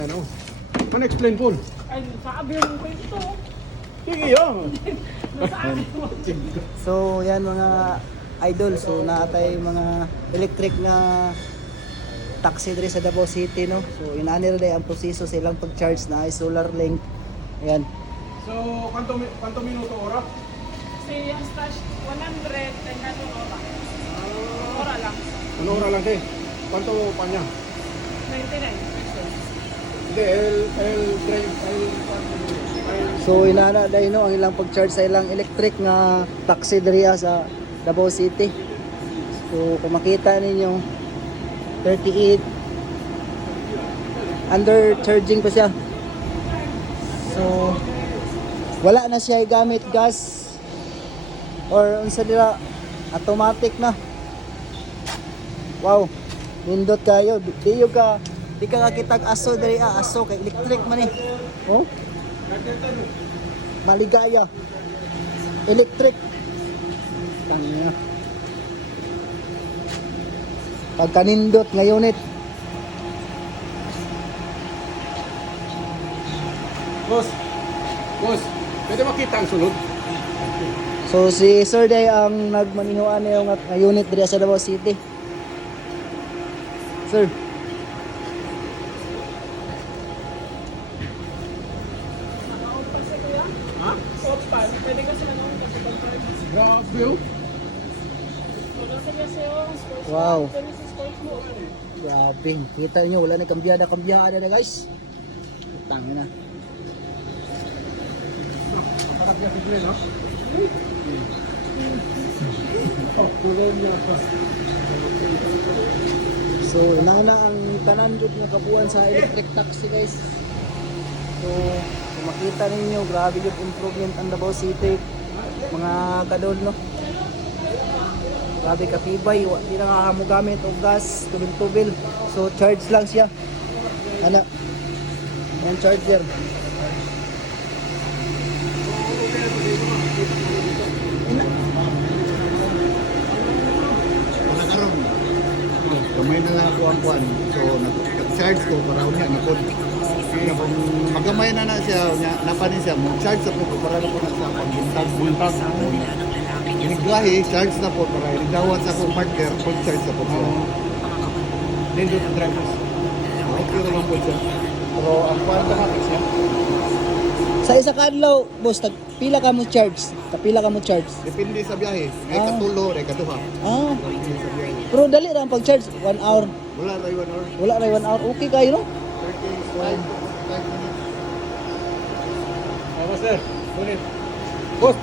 yan, oh. Ano explain po? Ay, sabi yung kwento. Sige, yan. So yan mga idol, so natay mga electric na taxi diri sa Davao City, no. So inanir day ang proseso sa ilang pag-charge na ay solar link. Ayan. So, kanto minuto oras? Kasi yung stash 100, then nato ora lang. Ano oras lang, te? Kanto pa niya? 99 pesos. Hindi, el drive, So inana day no ang ilang pag-charge sa ilang electric nga taxi diri sa Davao City. So kung makita ninyo 38 under charging pa siya. So wala na siya gamit gas or unsa dira, automatic na. Wow, nindot kayo. Di ka kakitag aso diri, aso kay electric man eh. Oh? Maligaya. Electric. Tangina. Pagkanindot nga unit. Boss, pwede makita ang sunod? So si Sir Day ang nagmanihuan na yung unit diri sa Davao City. Sir. Naka-open sa kuya? Ha? Open. Pwede kasi naka-open sa pag-charge. Grabe, oh. So, nasa kasi yung sports Wow. mode. Pwede sa sports mode. Grabe. Kita niyo wala na kambyada na guys. Tangina. Patak niya si Glenn, ha? So inana ang tanan jud nga kabuuan sa electric taxi guys. So kung makita ninyo grabe jud improvement ang Davao City mga kadol, no. Grabe katibay, di na nga mo gamit og gas, tubil-tubil. So charge lang siya. Ana. Ang charger. Nakaroon. Kamay na lang ako ang kwan. So, nag-charge ko para unya napod. Kaya kung magamay na siya, napanin siya, mag-charge sa po para na po na siya pag-buntag. Iniglahi, charge na po para inigdawat sa akong partner, pag-charge na po siya. Then do the drivers. Okay naman po siya. Pero ang kwan automatic siya. Sa isa ka adlaw, boss, pila ka mo charge? Kapila ka mo charge? Depende sa biyahe. Ay katulo, ay kaduha. Ah. Pero dali ra ang pag-charge, 1 hour. Wala ray 1 hour. Wala ra 1 hour. Okay kayo, no? 35 minutes. Boss, sir. Boss,